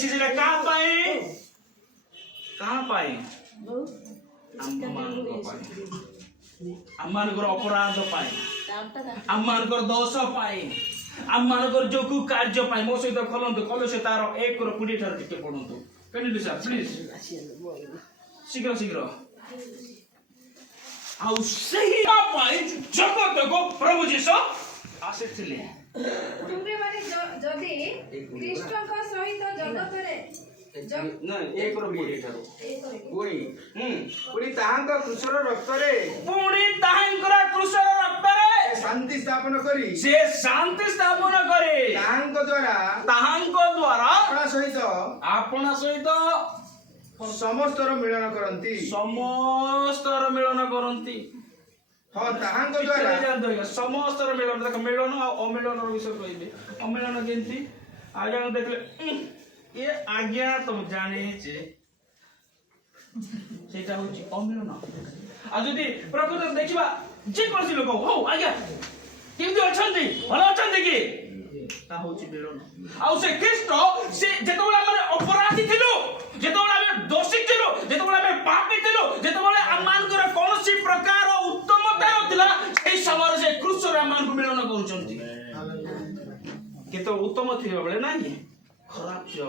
ହେଇଛି ସେଟା କାହା ପାଇଁ ଆମମାନଙ୍କର ଅପରାଧ ପାଇଁ ଆମମାନଙ୍କର ଦୋଷ ପାଇଁ ଆମମାନଙ୍କର ଯୋଗୁ କାର୍ଯ୍ୟ ପାଇଁ ମୋ ସହିତ ଖୋଲନ୍ତୁ କଲୋସେ ତାର 1:20 ଠାରୁ ଟିକେ ପଢନ୍ତୁ କନିଲି ସାର୍ ପ୍ଲିଜ ଶୀଘ୍ର ଶୀଘ୍ର ଆଉ ସେହି ପାଇଁ ଜଗତକୁ ପ୍ରଭୁ ଯୀଶୁ ଆସିଥିଲେ ତୁମେମାନେ ଯଦି ଖ୍ରୀଷ୍ଟଙ୍କ ସହିତ ଜଗତରେ ପୁଣି ତାହାଙ୍କ କୃଷର ରକ୍ତରେ ଶାନ୍ତି ସ୍ଥାପନ କରି ତାହାଙ୍କ ଦ୍ୱାରା ଆପଣା ସହିତ ସମସ୍ତର ମିଳନ କରନ୍ତି ହଁ ତାହାଙ୍କ ଦ୍ୱାରା ସମସ୍ତର ମିଳନ ଦେଖ ମିଳନ ଆଉ ଅମିଳନର ବିଷୟ କହିବେ ଅମିଳନ କେମିତି ଆଉ ଜଣ ଦେଖିଲେ ଏ ଆଜ୍ଞା ତମେ ଜାଣିଛେ ସେଇଟା ହଉଛି ଅମିଳନ ଆଉ ଯଦି ପ୍ରକୃତରେ ଦେଖିବା ଯେକୌଣସି ଲୋକ ହଉ ଆଜ୍ଞା କେମିତି ଅଛନ୍ତି ଭଲ ଅଛନ୍ତି କି ତା ହଉଛି ମିଳନ ଆଉ ସେ ଖ୍ରୀଷ୍ଟ ସେ ଯେତେବେଳେ ଆମେ ଅପରାଧୀ ଥିଲୁ ଯେତେବେଳେ ଆମେ ଦୋଷୀ ଥିଲୁ ଯେତେବେଳେ ଆମେ ପାପୀ ଥିଲୁ ଯେତେବେଳେ ଆମମାନଙ୍କର କୌଣସି ପ୍ରକାର ଉତ୍ତମତା ନଥିଲା ସେଇ ସମୟରେ ସେ କୃଷ୍ଣରେ ଆମମାନଙ୍କୁ ମିଳନ କରୁଛନ୍ତି କେତେ ଉତ୍ତମ ଥିବା ବେଳେ ନାହିଁ ଖରାପ ଥିବା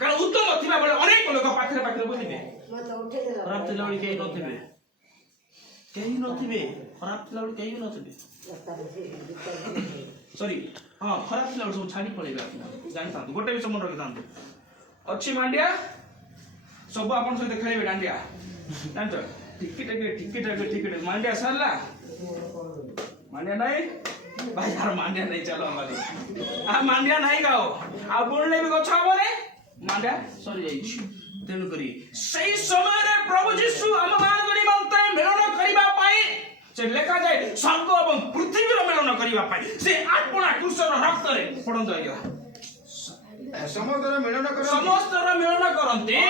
କାରଣ ଉତ୍ତମ ଥିବା ବେଳେ ଅନେକ ଲୋକ ପାଖରେ ବୁଲିବେ ଖରାପ ଥିଲା ବେଳେ କେହି ନଥିବେ ଖରାପ ଥିଲା ବେଳେ କେହି ନଥିବେ ସରି ହଁ ଖରାପ ଥିଲା ବେଳେ ସବୁ ଛାଡ଼ି ପଳେଇବେ ଜାଣିଥାନ୍ତୁ ଗୋଟେ ବିଷୟ ମନେ ରଖିଥାନ୍ତୁ ଅଛି ମାଣ୍ଡିଆ ସବୁ ଆପଣଙ୍କ ସହିତ ଖେଳିବେ ଡାଣ୍ଡିଆ ଜାଣିଛ ଟିକିଟେ ମାଣ୍ଡିଆ ସରିଲା ମାଣ୍ଡିଆ ନାହିଁ ଭାଇ यार मांडिया नहीं चलो हमारी मांडिया नहीं गाओ आ बोलने भी गछ हमरे मांडिया सरी जाई तेनु करी सही समय रे प्रभु यीशु हम मानगणी मानते मिलन करिबा पाई से लेखा जाए स्वर्ग एवं पृथ्वी रो मिलन करिबा पाई से आपणा कृष्णर रक्त रे पडन जाइगा समस्तर मिलन करन्ते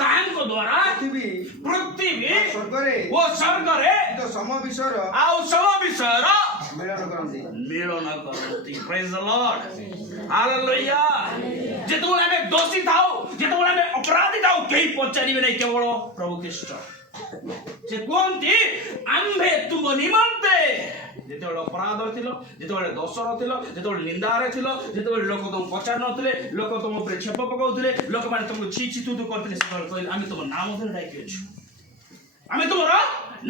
तांको द्वारा पृथ्वी स्वर्ग रे तो समविषयर मिलन करन्ती प्रेज द लॉर्ड हालेलुया जेतोला हमें दोषी थाओ जेतोला हमें अपराधी थाओ केही पचारिबे नै केवल प्रभु कृष्ण से कोंती आम्भे तुम निमंते जेतोले अपराध थिलो जेतोले दोषर थिलो जेतोले निंदारे थिलो जेतोले लोक तुम पचार नथिले लोक तुम ऊपर छेप पकाउथिले लोक माने तुमको छी छी तू करथिले से कहले आमी तुम नाम धरि डाकी अछु आमी तुमरा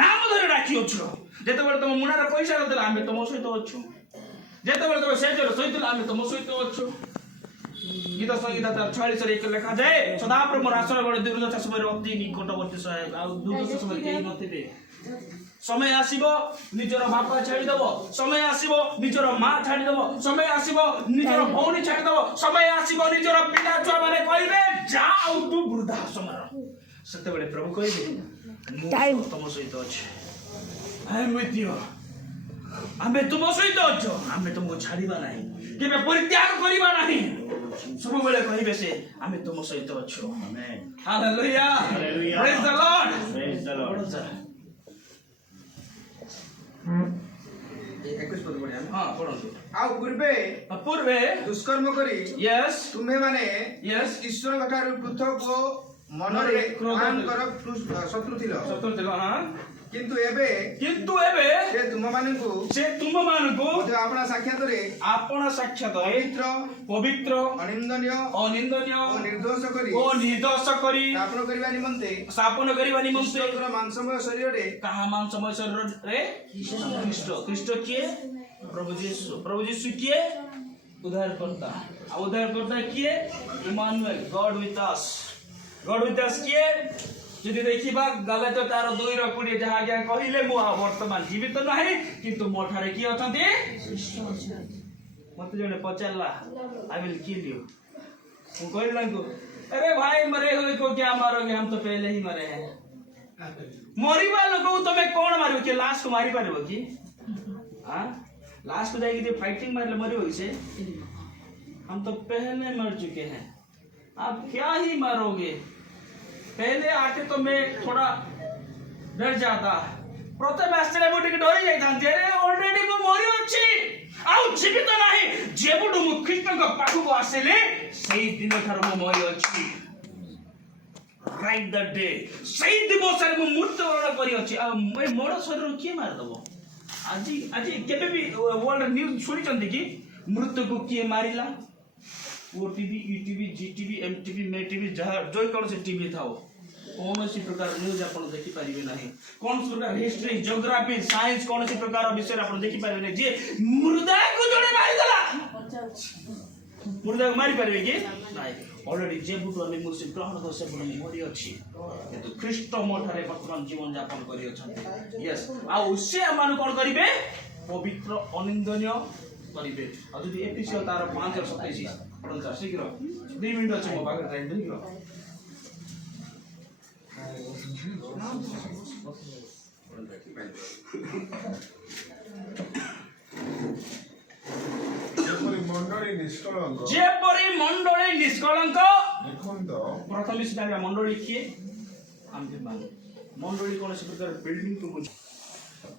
नाम धरि डाकी अछु जेतोले तुम मुनार पैसा नथिला आमी तुम सहित अछु जेतोले तुम सेजर सहित आमी तुम सहित अछु गीत संगीत 46 रे लेखा जाए सदाप्रभु मोर आश्रय बळे दुर्दशा समय अति निकटवर्ती सहायक आ दुर्दशा समय केही नथिबे समय आसीबो निजर बापा छाडी देबो समय आसीबो निजर मां छाडी देबो समय आसीबो निजर भौणी छाडी देबो समय आसीबो निजर पिता छुआ माने कहिबे जाओ तू वृद्धा समय सते बेले प्रभु कहिबे टाइम तुम सहित अछि आई एम विथ यू आमे तुम सहित अछो आमे तुमको छाडीबा नाही केबे परित्याग करिबा नाही सब बेले कहिबे से आमे तुम सहित अछो amen hallelujah praise the Lord पूर्वे दुष्कर्म करी यस तुम्हें माने यस ईश्वर ठारू पृथक मन रे शत्रु थिलो हां किंतु एबे से तुम मानकु अपना साक्षात पवित्र अनिंदनीय निर्दोष करी स्थापन करबा निमंते मांसमय शरीर रे कहा मांसमय शरीर रे ख्रीष्ट किए प्रभु यीशु किए उद्धारकर्ता किए इमानुएल गॉड विथ अस किए यदि देखिबा गलात्य 2:20 जहा आज्ञा कहिले मु वर्तमान जीवित नाही किंतु मोठारे की अछंती मते जने पचारला आई विल किल यू मु कहला को अरे भाई मरे हुए को क्या मारोगे हम तो पहले ही मरे हैं मरिबा लोग तमे कोन मारियो के लाश को मारी पारिबो की हां लाश को जाई के फाइटिंग मारले मरिबो से हम तो पहले मर चुके हैं आप क्या ही मारोगे पहले आके तो मैं थोड़ा डर जाता प्रथम आश्चर्य मुझे डरी जाता अरे ऑलरेडी को मरी अच्छी ଆଉ ଜୀବିତ ନାହିଁ ଯେବେଠୁ ମୁଁ ଖ୍ରୀଷ୍ଟଙ୍କ ପାଖକୁ ଆସିଲି ସେଇ ଦିନ ଠାରୁ ମୁଁ ମରି ଅଛି। ରାଇଟ୍ ଦ ଡେ ସେଇ ଦିବସରେ ମୁଁ ମୃତ୍ୟୁବରଣ କରିଅଛି। ଆଉ ମୋର ଶରୀର କିଏ ମାରିଦବ? ଆଜି ଆଜି କେବେ ବି ୱାର୍ଲଡ ନ୍ୟୁଜ ଶୁଣିଛନ୍ତି କି ମୃତ୍ୟୁକୁ କିଏ ମାରିଲା? ଓଟିଭି, ଇଟିଭି, ଜିଟିଭି, ଏମଟିଭି, ମେଟିଭି, ଯାହା ଯେକୌଣସି ଟିଭି ଥାଉ କୌଣସି ପ୍ରକାର ନ୍ୟୁଜ ଆପଣ ଦେଖିପାରିବେ ନାହିଁ। କୌଣସି ପ୍ରକାର ହିଷ୍ଟ୍ରି, ଜିଓଗ୍ରାଫି, ସାଇନ୍ସ କୌଣସି ପ୍ରକାର ବିଷୟରେ ଆପଣ ଦେଖିପାରିବେ ନାହିଁ। ଯେ ମୃଦାକୁ ଜଣେ ମାରିଦେଲା, ମୃଦାକୁ ମାରିପାରିବେ କି ନାଇଁ? ଅଲରେଡି ଯେବୁଠୁ ଆମେ ମୁସି ଗ୍ରହଣ କରି ସେବୁଠୁ ମରିଅଛି, କିନ୍ତୁ ଖ୍ରୀଷ୍ଟ ମୋ ଠାରେ ବର୍ତ୍ତମାନ ଜୀବନ ଯାପନ କରିଅଛନ୍ତି। ୟେସ୍, ଆଉ ସେ ଆମମାନଙ୍କୁ କ'ଣ କରିବେ? ପବିତ୍ର ଅନିନ୍ଦନୀୟ କରିବେ। ଆଉ ଯଦି ଏଫିସିଓ ତାର 5:27 ପଢନ୍ତୁ ଶୀଘ୍ର, 2 ମିନିଟ୍ ଅଛି ମୋ ପାଖରେ ଟାଇମ୍, ଶୀଘ୍ର। ଯେପରି ମଣ୍ଡଳୀ ନିଷ୍କଳଙ୍କ ପ୍ରଥମେ ସିନା ମଣ୍ଡଳୀ କିଏ? ଆମ୍ଭେମାନେ। ମଣ୍ଡଳୀ କୌଣସି ପ୍ରକାର ବିଲ୍ଡିଂକୁ ବୁଝ।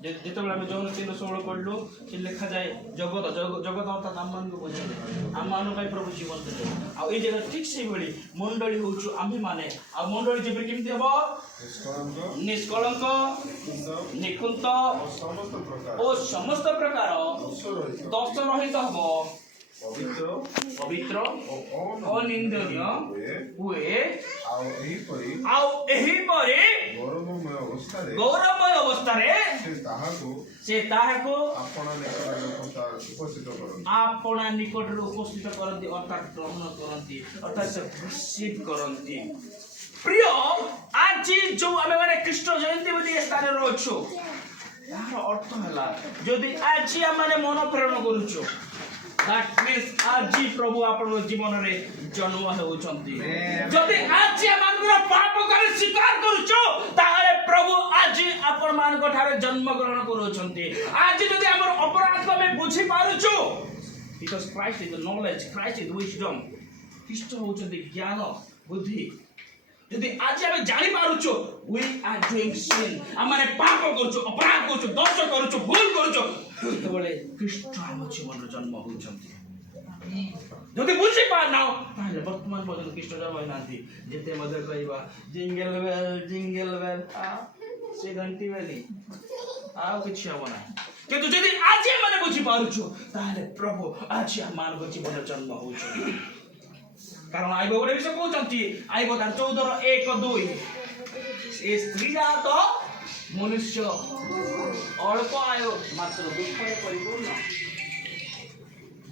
ଯେତେବେଳେ ଆମେ ଯୌନ 3:16 ପଢିଲୁ ସେ ଲେଖାଯାଏ ଜଗତ ଜଗତ ଅର୍ଥାତ୍ ଆମମାନଙ୍କୁ ବୁଝାଇଲେ, ଆମମାନଙ୍କ ପାଇଁ ପ୍ରଭୁ ଜୀବନ ଦେଲେ। ଆଉ ଏଇ ଜାଗାରେ ଠିକ୍ ସେଇଭଳି ମଣ୍ଡଳୀ ହଉଛୁ ଆମ୍ଭେମାନେ। ଆଉ ମଣ୍ଡଳୀ ଯେପରି କେମିତି ହବ? ନିଷ୍କଳଙ୍କ, ନିକୁନ୍ତ ଓ ସମସ୍ତ ପ୍ରକାର ଦୋଷ ରହିତ ହବ, ପବିତ୍ର ଅନିନ୍ଦନୀୟ ହୁଏ। ଆଉ ଏହିପରି ଗୌରବମୟ ଅବସ୍ଥାରେ ସେ ତାହାକୁ ଆପଣା ନିକଟରେ ଉପସ୍ଥିତ କରନ୍ତି, ଅର୍ଥାତ୍ ଗ୍ରହଣ କରନ୍ତି, ଅର୍ଥାତ୍ ସେ ରିସିଭ୍ କରନ୍ତି। ପ୍ରିୟ, ଆଜି ଯୋଉ ଆମେ ମାନେ ଖ୍ରୀଷ୍ଟ ଜୟନ୍ତୀ ବୋଲି ଏ ସ୍ଥାନରେ ଅଛୁ, ତାହାର ଅର୍ଥ ହେଲା ଯଦି ଆଜି ଆମେ ମନ ପ୍ରେରଣ କରୁଛୁ, that means ଆଜି ପ୍ରଭୁ ଆପଣଙ୍କ ଜୀବନରେ ଜନ୍ମ ହେଉଛନ୍ତି। ଯଦି ଆଜି ଆମମାନଙ୍କର ପାପ କରି ସ୍ୱୀକାର କରୁଛୁ, ତାହେଲେ ପ୍ରଭୁ ଆଜି ଆପଣମାନଙ୍କ ଠାରେ ଜନ୍ମ ଗ୍ରହଣ କରୁଛନ୍ତି। ଆଜି ଯଦି ଆମର ଅପରାଧ ଆମେ ବୁଝି ପାରୁଛୁ, because Christ is the knowledge, Christ is wisdom, ଖ୍ରୀଷ୍ଟ ହେଉଛନ୍ତି ଜ୍ଞାନ ବୁଦ୍ଧି। ଯଦି ଆଜି ଆମେ ଜାଣିପାରୁଛୁ we are doing sin, ଆମେ ପାପ କରୁଛୁ, ଅପରାଧ କରୁଛୁ, ଦୋଷ କରୁଛୁ, ଭୁଲ କରୁଛୁ, ସେତେବେଳେ ଖ୍ରୀଷ୍ଟ ଆମ ଜୀବନରେ ଜନ୍ମ ହେଉଛନ୍ତି। ଯଦି ବୁଝିପାରୁନ ତାହେଲେ ବର୍ତ୍ତମାନ ପର୍ଯ୍ୟନ୍ତ ଖ୍ରୀଷ୍ଟ ଜନ୍ମ ହୋଇନାହାନ୍ତି। ଯେତେ ମଧ୍ୟ କହିବା ଜିଙ୍ଗଲ ବେଲ ସେ ଘଣ୍ଟି ବେଲି, ଆଉ କିଛି ହବ ନାହିଁ। କିନ୍ତୁ ଯଦି ଆଜି ଆମେ ବୁଝିପାରୁଛୁ, ତାହେଲେ ପ୍ରଭୁ ଆଜି ଆମମାନଙ୍କ ଜୀବନରେ ଜନ୍ମ ହେଉଛନ୍ତି। କାରଣ ଆଇବ ଗୋଟେ ବିଷୟ କହୁଛନ୍ତି, ଆଇବ ତାର 14:1-2 ଏ ସ୍ତ୍ରୀ ଜାତ ମନୁଷ୍ୟ ଅଳ୍ପ ଆୟୁ ମାତ୍ର ଦୁଃଖରେ ପରିପୂର୍ଣ୍ଣ।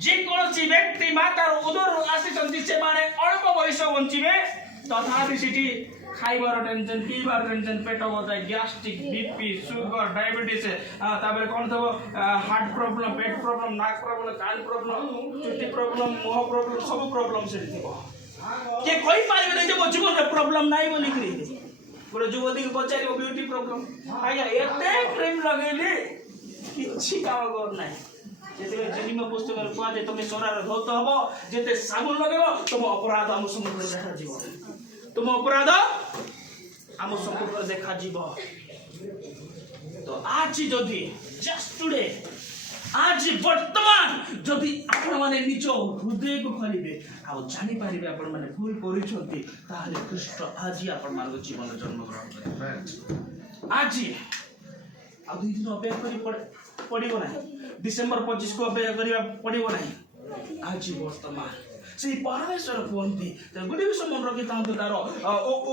ଯେକୌଣସି ବ୍ୟକ୍ତି ମାତାର ଉଦରରୁ ଆସିଛନ୍ତି ସେମାନେ ଅଳ୍ପ ବୟସ ବଞ୍ଚିବେ, ତଥାପି ସେଠି ଖାଇବାର ଟେନସନ୍, ପିଇବାର ଟେନସନ୍, ପେଟ ବଥା, ଗ୍ୟାଷ୍ଟ୍ରିକ୍, ବିପି, ସୁଗର, ଡାଇବେଟିସ୍, ତାପରେ କ'ଣ ଥିବ ହାର୍ଟ ପ୍ରୋବ୍ଲେମ୍, ପେଟ ପ୍ରୋବ୍ଲେମ୍, ନାକ ପ୍ରୋବ୍ଲେମ୍, କାନ ପ୍ରୋବ୍ଲେମ୍, ଚୁଟି ପ୍ରୋବ୍ଲେମ୍, ମୁହ ପ୍ରୋବ୍ଲେମ୍, ସବୁ ପ୍ରୋବ୍ଲେମ୍ ସେଠି ଥିବ। କିଏ କହିପାରିବେନି ଯେ ମୋ ଜୀବନରେ ପ୍ରୋବ୍ଲେମ୍ ନାହିଁ ବୋଲିକିରି। ଗୋଟେ ଯୁବତୀକୁ ପଚାରିବ ବିୟୁଟି ପ୍ରୋବ୍ଲେମ୍, ଆଜ୍ଞା ଏତେ କ୍ରିମ୍ ଲଗେଇଲି କିଛି କାମ କରୁନାହିଁ। ଯେତେବେଳେ ଜେନିମ ପୁସ୍ତକରେ କୁହାଯାଏ ତମେ ସରାରେ ଧୌତ ହବ, ଯେତେ ସାବୁନ ଲଗେଇବ ତୁମ ଅପରାଧ ଆମ ସମ୍ମୁଖରେ ଦେଖାଯିବ, ତୁମ ଅପରାଧ ଆମ ସମ୍ମୁଖରେ ଦେଖାଯିବ। ତ ଆଜି ଯଦି ଜଷ୍ଟ ଟୁଡେ, ଆଜି ବର୍ତ୍ତମାନ ଯଦି ଆପଣମାନେ ନିଜ ହୃଦୟକୁ ଖୋଲିବେ ଆଉ ଜାଣିପାରିବେ ଆପଣମାନେ ଭୁଲ କରିଛନ୍ତି, ତାହେଲେ ଖ୍ରୀଷ୍ଟ ଆଜି ଆପଣମାନଙ୍କ ଜୀବନରେ ଜନ୍ମଗ୍ରହଣ କରିବେ। ଆଜି ଆଉ 2 ଦିନ ଅପେକ୍ଷା କରି ପଡ଼ିବ ନାହିଁ, ଡିସେମ୍ବର 25କୁ ଅପେକ୍ଷା କରିବା ପଡ଼ିବ ନାହିଁ। ଆଜି ବର୍ତ୍ତମାନ ସେଇ ପରମେଶ୍ୱର କୁହନ୍ତି, ଗୋଟେ ବିଷୟ ମନେ ରଖିଥାନ୍ତୁ, ତାର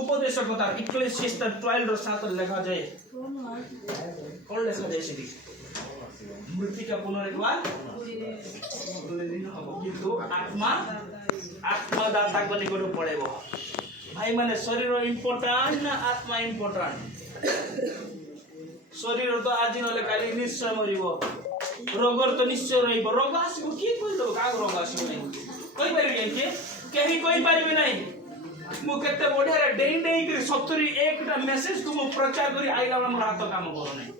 ଉପଦେଶକ ତାର ଇକ୍ଲେସିଆସ୍ 12:7 ଲେଖାଯାଏ। କ'ଣ ଲେଖାଯାଏ ସେଠି? ମୃତ୍ତିକା ପୁନରୁଦ୍ଧାର 2 ଦିନ ହବ, କିନ୍ତୁ ଆତ୍ମା ଦାତାଙ୍କ ନିକଟକୁ ପଳେଇବ। ଭାଇ ମାନେ ଶରୀର ଇମ୍ପୋର୍ଟାଣ୍ଟ ନା ଆତ୍ମା ଇମ୍ପୋର୍ଟାଣ୍ଟ? ଶରୀର ତ ଆଜି ନହେଲେ କାଲି ନିଶ୍ଚୟ ମରିବ, ରୋଗର ତ ନିଶ୍ଚୟ ରହିବ। ରୋଗ ଆସିବ, କିଏ କହିଦେବ କାହାକୁ ରୋଗ ଆସିବ ନାହିଁ? କହିପାରିବେ କିଏ? କେହି କହିପାରିବେ ନାହିଁ। ମୁଁ କେତେ ବଢିଆରେ ଡେଇଁ ଡେଇଁକରି 71ଟା ମେସେଜକୁ ମୁଁ ପ୍ରଚାର କରି ଆଇଲା ବେଳେ ମୋର ହାତ କାମ କରୁନାହିଁ,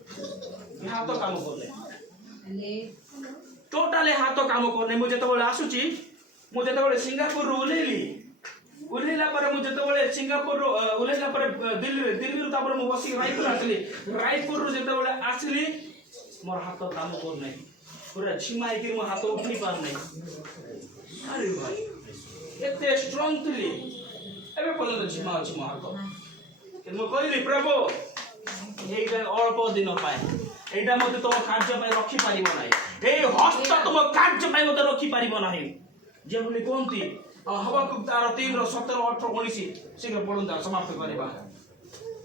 ହାତ କାମ କରୁନାହିଁ, ଟୋଟାଲି ହାତ କାମ କରୁନାହିଁ। ମୁଁ ଯେତେବେଳେ ଆସୁଛି, ମୁଁ ଯେତେବେଳେ ସିଙ୍ଗାପୁରରୁ ଓହ୍ଲେଇଲା ପରେ, ମୁଁ ଯେତେବେଳେ ସିଙ୍ଗାପୁରରୁ ଓହ୍ଲେଇଲା ପରେ ଦିଲ୍ଲୀରୁ ତାପରେ ମୁଁ ବସିକି ରାୟପୁର ଆସିଲି। ରାୟପୁରରୁ ଯେତେବେଳେ ଆସିଲି ମୋର ହାତ କାମ କରୁନାହିଁ। पूरा छिमाई के मो हाथ उठै पार नै अरे भाई एते स्ट्रांग थिली एबे पले छिमा अछि मो हाथ के मो कहली प्रभु एटा अल्प दिन पाए एटा मते तुम कार्य पाए रखि पारिबो नै ए हस्त तुम कार्य पाए मते रखि पारिबो नै जे बोली कोनती हबकुक तार 3 र 17 18 19 शीघ्र पढुंदा समाप्त गरेबा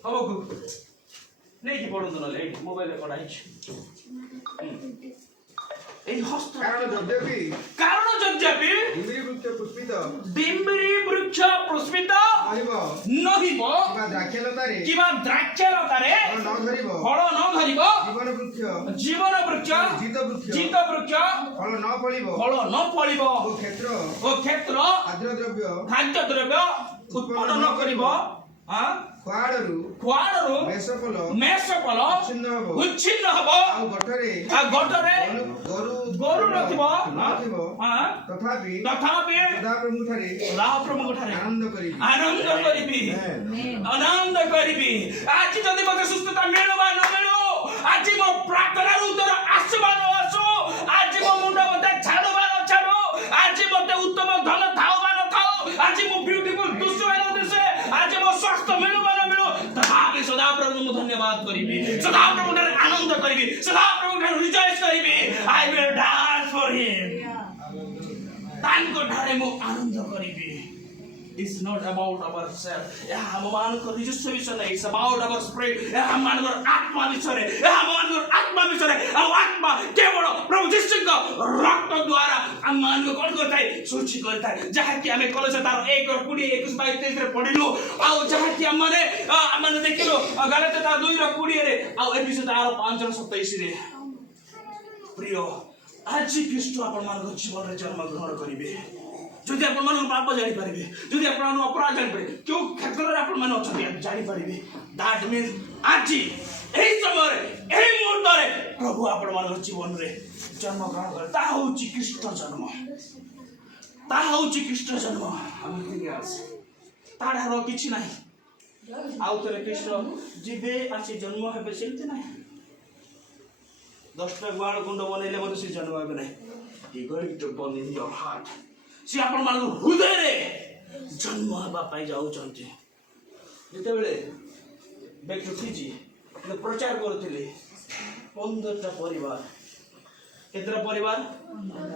हबकुक नै कि पढुंदा नले मोबाइल रे पढाइ এই হস্ত কারণ যদ্যপি ডিম্বরি বৃক্ষ পুষ্পিত নহিব কিবা দ্রাক্ষলতারে ফল ন ধরিব জীবন বৃক্ষ জিত বৃক্ষ ফল ন ফলিব ও ক্ষেত্র খাদ্য দ্রব্য উৎপন্ন ন করিব খুয়াড়ু মেষফল উচ্ছিন্ন হব গঠরে গরু নথিব তথাপি সদাপ্রভুଙ୍କ ଠାରେ ଆନନ୍ଦ କରିବି ଆଜି ଯଦି ମୋତେ ସୁସ୍ଥତା ମିଳୁ ବା ନ ମିଳୁ ଆଜି ମୋ ପ୍ରାର୍ଥନାର ଉତ୍ତର ଆସୁ ବା ନ ଆସୁ ଆଜି ମୋ ମୁଣ୍ଡ ମୋତେ ଛାଡୁ ବା ନ ଛାଡୁ ଆଜି ମୋତେ ଉତ୍ତମ ଧନ ଥାଉ ବା ନ ଥାଉ ଆଜି ମୋ ବ୍ୟୁଟିଫୁଲ ଦୁଷୁ ବା ନ ଦିଶେ ଆଜି ମୋ ସ୍ୱାସ୍ଥ୍ୟ ମିଳୁ ବା ନ ମିଳୁ ତଥାପି ସଦାପ୍ରଭୁଙ୍କୁ ଧନ୍ୟବାଦ କରିବି ସଦାପ୍ରଭୁଙ୍କ ଠାରେ ଆନନ୍ଦ କରିବି ସଦାପ୍ରଭୁଙ୍କ ଠାରେ ରିଜଏସ୍ କରିବି ଆଇ ୱିଲ୍ ଡାନ୍ସ ଫର ହିମ୍ ତାଙ୍କ ଠାରେ ମୁଁ ଆନନ୍ଦ କରିବି It's not about ourselves. हम मानकर निजस्व विषय नहीं. It's about our spirit. हम मानकर आत्मा विषय है. हम मानकर आत्मा विषय है. हम आत्मा केवल प्रभु यीशु का रक्त द्वारा हम मानकर कौन करता है? सूची करता है. जहाँ कि हमें कॉलेज तार 1 और 20 21 22 23 रे पढ़िलु. आउ जहाँ कि हमने देखिलो गलाती तार 2 और 20 रे आउ एफिसी तार 5 और 27 रे. प्रिय आज ख्रीष्ट आपण मानकर जीवन रे जन्म ग्रहण करिवे. যদি আপন মান পাপ জানি পারিবে যদি আপন অপরাধ জানি পারিবে কেউ ক্ষেত্রে আপন মান অছন্তি জানি পারিবে দ্যাট মিন্স আজি এই সময়ে এই মুহূর্তে প্রভু আপন মান জীবন রে জন্ম গ্রহণ করে তা হচ্ছে খ্রিস্ট জন্ম আমি ঠিক আছে তার আর কিছু নাই আউ তরে খ্রিস্ট জিবে আসি জন্ম হবে সেমতি নাই 10টা গোয়াল কুণ্ড বনাইলে মতো সে জন্ম হবে নাই he going to born in your heart से आपण मान हृदय रे जन्म हवा पाई जाउछन्ते जेतेबेले बेक फिजी प्रचार करथिले 15टा परिवार केतरा परिवार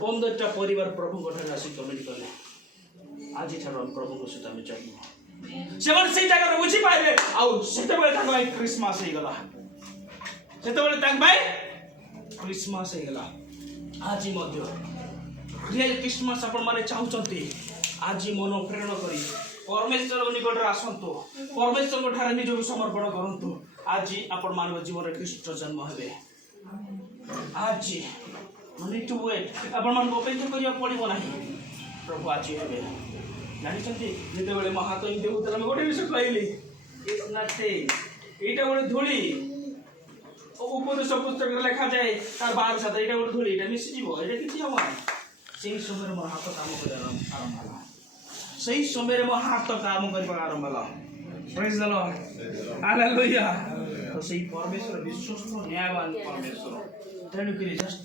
15टा परिवार प्रभु कोठारे आसी कमेंट करले आज ठारो प्रभु को सहित हम जन्म सेवन से जगह बुझी पाइले आ सेतेबेले ताक भाई क्रिसमस हे गला सेतेबेले ताक भाई क्रिसमस हे गला आज मध्य रियल क्रिसमस आपण माने चाहुचंती आज मन प्रेरणा करी परमेश्वर निकट रे आसंतो परमेश्वर को ठारे निज समर्पण करंतु आज आपण मानव जीवन रे ख्रीष्ट जन्म हेबे आज नीड टू वेट आपण मान अपेक्षा करिया पड़िबो नाही प्रभु आज हेबे जानि चंती जेते बेले महातो इन देवतला में गोटे विषय कहली इट्स नथिंग एटा गोटे धूली उपदेश पुस्तक रे लिखा जाय तार 12 साथ एटा गोटे धूली एटा मिसि जीवो एटा किछि हवा सही समय में हाथ काम कर आरंभ होला सही समय में हाथ काम करबा आरंभ होला प्रेज द लॉर्ड हालेलुया तो सही परमेश्वर विश्वस्त न्यायवान परमेश्वर तेणु कि जस्ट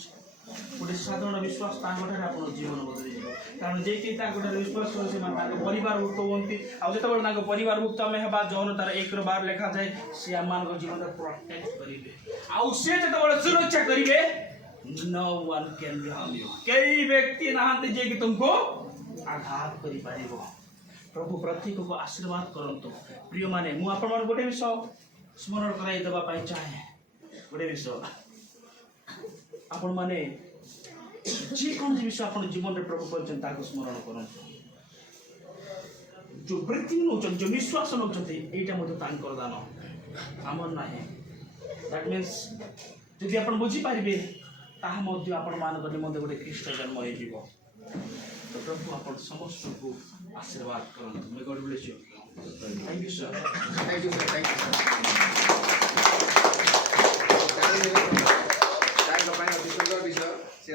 गोटे साधारण विश्वास तांगठारे आपण जीवन बदली कारण जे कि तांगठारे विश्वास करसे मान तांग परिवार भुक्त होंती आ जेतबे तांग परिवार भुक्त में हेबा जौन तार 1 बार लिखा जाय से मान को जीवन प्रोटेक्ट करिवे आ से जेतबे सुरक्षा करिवे No one can harm you. कई व्यक्ति नहांते जे कि तुमको आघात करि पारिबो प्रभु प्रत्येक को आशीर्वाद करंतो प्रिय माने मु आपण मन गोटे विषय स्मरण कराई देबा पाई चाहे गोटे विषय आपण माने जे कोन विषय आपण जीवन रे प्रभु करछन ताको स्मरण करंतो जो वृत्ति नोचन जो विश्वास नोचते एटा मते तांकर दान हमर नाही दैट मींस जदि आपण बुझी पारिबे ताहा मध्य आपण मानक निमंते गोटे ख्रीष्ट जन्म हो जीवो तो प्रभु आपण समस्त को आशीर्वाद करंतु may God bless you thank you sir विषय से